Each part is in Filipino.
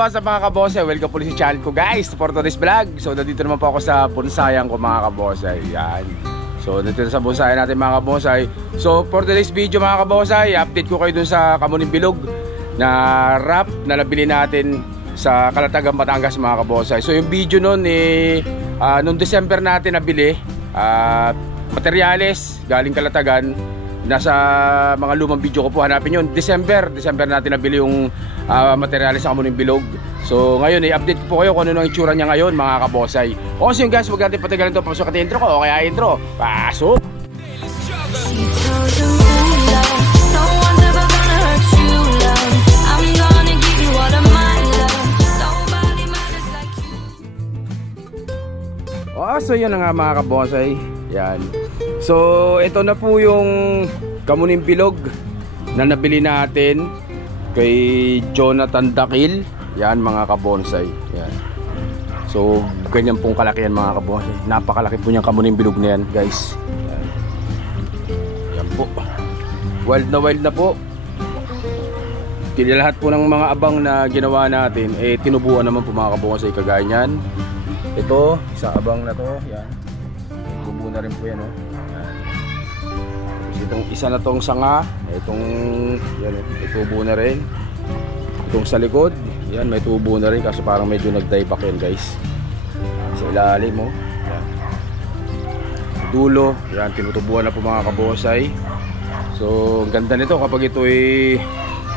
what's up mga kabosay? Welcome po sa channel ko guys, for today's vlog. So nandito naman po ako sa bonsayan ko mga kabosay. Yan. So dito sa bonsayan natin mga kabosay. So for today's video mga kabosay, update ko kayo dun sa Kamuning Bilog na wrap na nabili natin sa Calatagan, Batangas mga kabosay. So yung video nun noong December natin nabili, materyales galing Calatagan. Nasa mga lumang video ko po, hanapin yun. December natin nabili yung materyales sa Kamuning Bilog. So ngayon i-update ko po kayo kung ano ang itsura niya ngayon mga kabosay. O so yun guys, huwag natin patagalin ito. Pasok natin intro ko, o kaya intro. Pasok! So yun na nga mga kabosay. Yan. So ito na po yung Kamuning Bilog na nabili natin kay Jonathan Dakil. Yan mga kabonsay. Yan. So ganyan pong kalaki yan mga kabonsay. Napakalaki po niyang Kamuning Bilog na yan guys. Yan. Yan po. Wild na po. Lahat po ng mga abang na ginawa natin tinubuan naman po mga kabonsay kagaya niyan. Ito, isang abang na to. Yan. Tubo na rin po yan oh. Itong isa na tong sanga, itong yan, may tubo na rin. Itong sa likod, yan may tubo na rin kasi parang medyo nag-die back yan guys. Sa ilalim mo, yan. Dulo, yan tinutubuan na po mga kabosay. So ang ganda nito kapag ito ay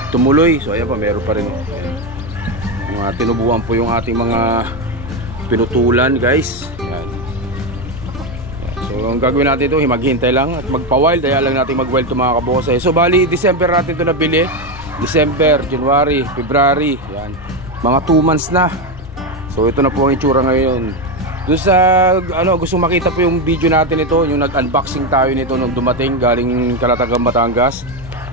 tumuloy. So ayan pa, meron pa rin. Yan. Mga tinubuan po yung ating mga pinutulan guys. Yan. So ang gagawin natin ito, maghintay lang at magpa-wild. Kaya lang natin mag-wild ito mga kabosay. So bali December natin ito nabili. December, January, February. Yan. Mga 2 months na. So ito na po ang itsura ngayon. Doon sa gusto makita po yung video natin ito, yung nag-unboxing tayo nito nung dumating galing Calatagan, Batangas.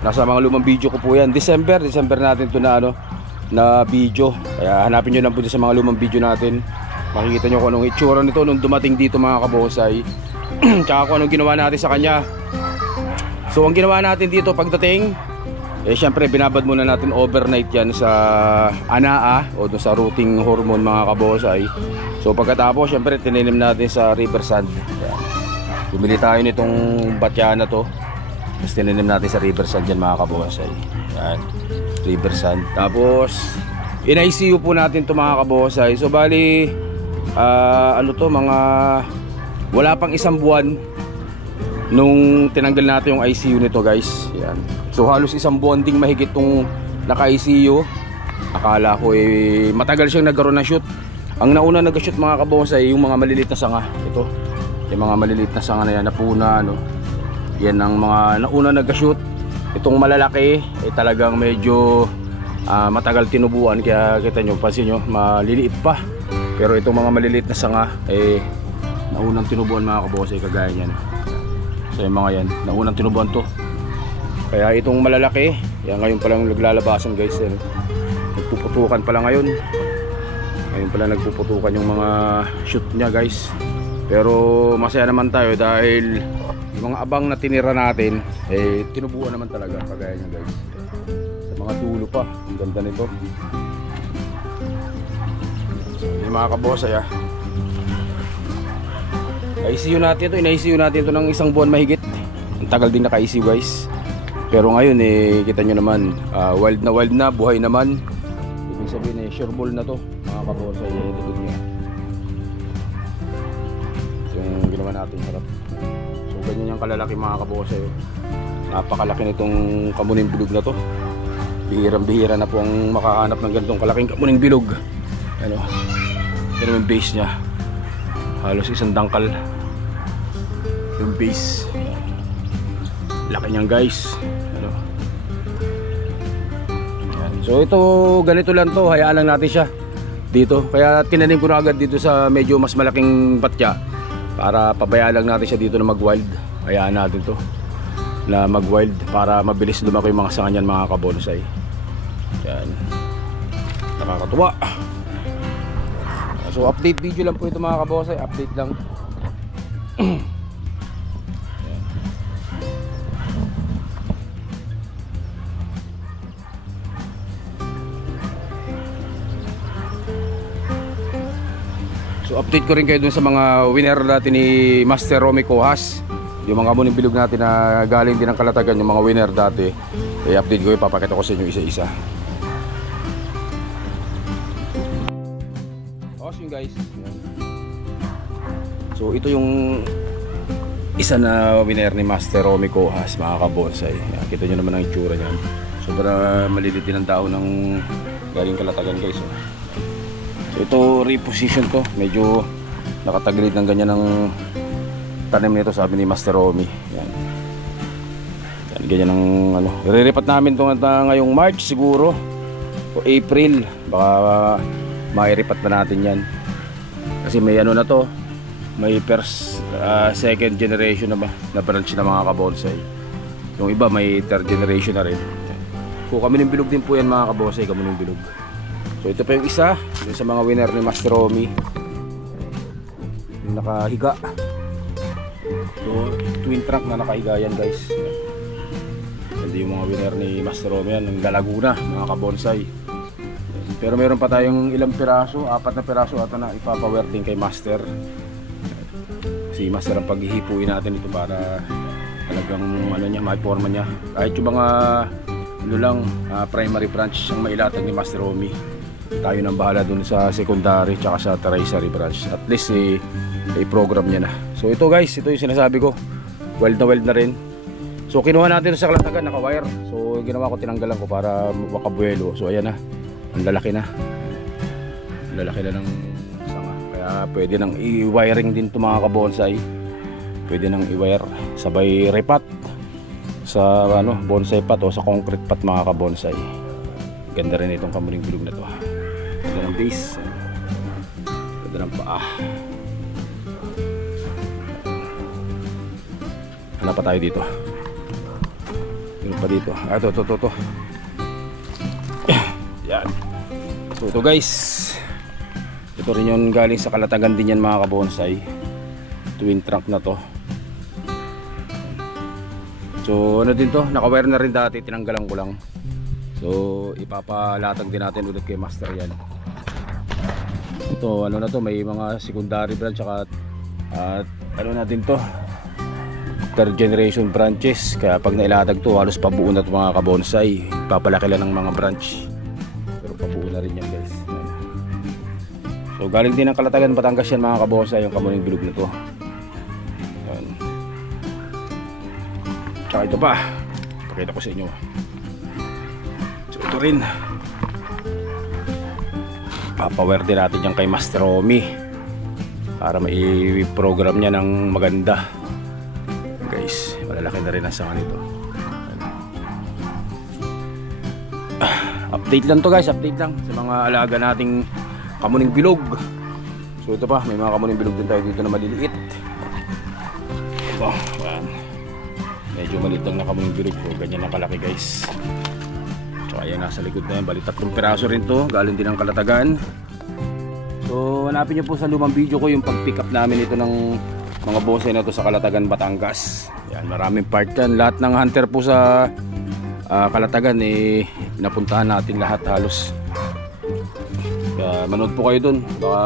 Nasa mga lumang video ko po yan. December natin ito na video. Kaya hanapin nyo lang po sa mga lumang video natin. Makikita nyo kung anong itsura nito nung dumating dito mga kabosay. Tsaka kung anong ginawa natin sa kanya. So ang ginawa natin dito pagdating, syempre binabad muna natin overnight yan sa anaa o doon sa rooting hormone mga kabosay. So pagkatapos syempre tininim natin sa river sand. Bumili tayo nitong batya na to. Tapos tininim natin sa river sand yan mga kabosay. Yan, river sand. Tapos in-ICU po natin to mga kabosay. So bali mga wala pang 1 buwan nung tinanggal natin yung ICU nito guys. Yan. So halos 1 buwan ding mahigit tong naka-ICU. Akala ko matagal siyang nagkaroon ng shoot. Ang nauna nag-shoot mga kabosay yung mga maliliit na sanga. Ito, yung mga maliliit na sanga na yan, napuna yan ang mga nauna nag-shoot. Itong malalaki talagang medyo matagal tinubuan. Kaya kita nyo, pansin nyo, maliliit pa. Pero itong mga maliliit na sanga naunang tinubuan mga kabosay kagaya niyan. So yung mga yan, naunang tinubuan to. Kaya itong malalaki, yan ngayon pa lang naglalabasan guys. Nagpuputukan pala ngayon. Ngayon pala nagpuputukan yung mga shoot niya guys. Pero masaya naman tayo dahil yung mga abang na tinira natin tinubuan naman talaga kagaya niya guys. Sa mga dulo pa, ang ganda nito. So yung mga kabosay ICU natin ito, in-ICU natin ito ng 1 buwan mahigit. Ang tagal din naka-ICU guys. Pero ngayon kita nyo naman, wild na, buhay naman. Ibig sabihin sure ball na to mga kabosay. Likod nyo. Ito yung ginawa natin harap. So ganyan yung kalalaki mga kabosay. Napakalaki nitong Kamuning Bilog na to. Bihirang-bihira na po ang makahanap ng ganitong kalaking Kamuning Bilog. Ano yung base nya, halos 1 dangkal yung base. Laki niyan guys. So ito, ganito lang to, hayaan lang natin siya dito. Kaya tinanim ko na agad dito sa medyo mas malaking batya para pabayaan lang natin siya dito na mag-wild. Hayaan natin to na mag-wild para mabilis lumaki yung mga sanga niyan mga kabonsay. Yan, nakakatuwa. So update video lang po ito mga kabosay, update lang. So update ko rin kayo dun sa mga winner natin ni Master Romy Cohas. Yung mga kamuning bilog natin na galing din ng Kalatagan, yung mga winner dati. I-update ko, ipapakita ko sa inyo isa-isa. Okay guys. So ito yung isa na winner ni Master Romy Cohas, mga kabonsay. Kita nyo naman ang itsura niyan. Sobrang malilit din ang tao ng galing Kalatagan guys. So ito reposition to, medyo nakatagilid ng ganyan ng tanim nito, sabi ni Master Romy. Yan. Yan, ganyan ang ano. Ireripat namin ito ngayong March siguro o April. Baka mairipat na natin yan. Kasi may ano na to, may first, second generation na ba na branch na mga kabonsay. Yung iba may third generation na rin. Kung kami ng bilog din po yan mga kabonsay, kami ng bilog. So ito pa yung isa, yung sa mga winner ni Master Romy. Yung nakahiga. So twin trunk na nakahiga yan guys. Hindi yung mga winner ni Master Romy yan, ng Laguna mga kabonsay. Pero meron pa tayong ilang piraso, 4 na piraso ata na ipapawerding kay Master. Si Master ang paghihipuin natin ito para talagang ano niya, may forma niya. Kahit yung mga ano lang, primary branch ang mailatag ni Master Romy, tayo nang bahala dun sa secondary tsaka sa tertiary branch. At least i-program niya na. So ito guys, ito yung sinasabi ko, weld na rin. So kinuha natin sa Kalatagan, naka-wire. So ginawa ko, tinanggalan ko para makabuelo. So ayan na, ang lalaki na. Ang lalaki na ng sanga. Kaya pwede nang i-wiring din ito mga kabonsay. Pwede nang i-wire sabay repat sa ano, bonsai pat o sa concrete pat mga kabonsay. Ganda rin itong kamuning bilog na to. Ganda ng base, ganda ng paa. Hanap pa tayo dito. Meron pa dito. Ito. Yan. So ito guys, ito rin yung galing sa Kalatagan din yan mga kabonsay. Twin trunk na to. So ano din to, naka-wire na rin dati, tinanggalan ko lang. So ipapalatag din natin ulit kay Master yan. Ito ano na to, may mga secondary branch at ano na din to, third generation branches. Kaya pag nailatag to, halos pabuo na to mga kabonsay. Papalaki lang ng mga branch, pero pabuo na rin yan guys. So galing din ng Kalatagan, Batangas yan mga kabonsay, yung kamuning bilog na to. Yan. Tsaka ito pa, pakita ko sa inyo. So ito rin, papawire din natin yan kay Master Romy para mai-program niya ng maganda guys. Malalaki na rin ang sanga nito. Update lang to guys, update lang sa mga alaga nating kamuning bilog. So ito pa, may mga kamuning bilog din tayo dito na maliliit. Ito, yan. Medyo maliit lang na kamuning bilog. So ganyan na kalaki guys. So ayan, nasa likod na yan. Bali 3 piraso rin to, galing din ng Kalatagan. So hanapin nyo po sa lumang video ko yung pag pick up namin ito ng mga bonsai na to sa Kalatagan, Batangas. Yan, maraming part yan. Lahat ng hunter po sa Kalatagan napuntahan natin lahat halos. Kaya manood po kayo dun. Baka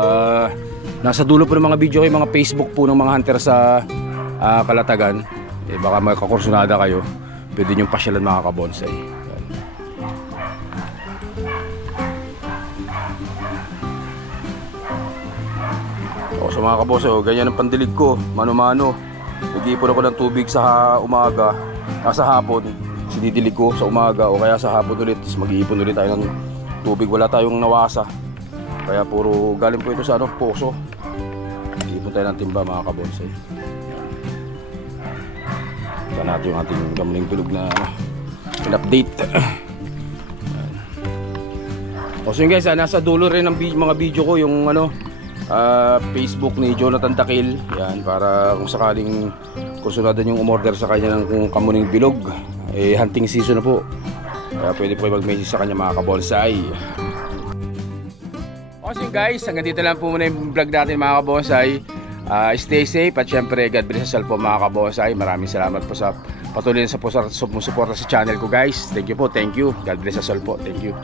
nasa dulo po ng mga video ko yung mga Facebook po ng mga hunter sa Kalatagan. Baka may kakursunada kayo, pwede nyo pasyalan mga kabonsay. So mga kabonsay, ganyan ang pandilig ko, mano-mano. Nag-iipon ako ng tubig sa umaga, sa hapon sinidilig ko sa umaga, o kaya sa hapon ulit mag-iipon ulit tayo ng tubig. Wala tayong nawasa, kaya puro galing po ito sa poso. Iipon tayo ng timba mga kabonsay. Ito natin yung ating kamuning bilog na in-update. So yun guys, nasa dulo rin ng mga video ko yung Facebook ni Jonathan Takil. Yan, para kung sakaling kursunadan yung umorder sa kanya ng kamuning bilog, hunting season na po. Kaya pwede po mag-message sa kanya mga kabonsay. So guys, hanggang dito lang po muna yung vlog natin mga kabonsay. Stay safe at syempre God bless us all po mga kabonsay. Maraming salamat po sa patuloy sa suporta sa channel ko guys. Thank you po, thank you. God bless us all po, thank you.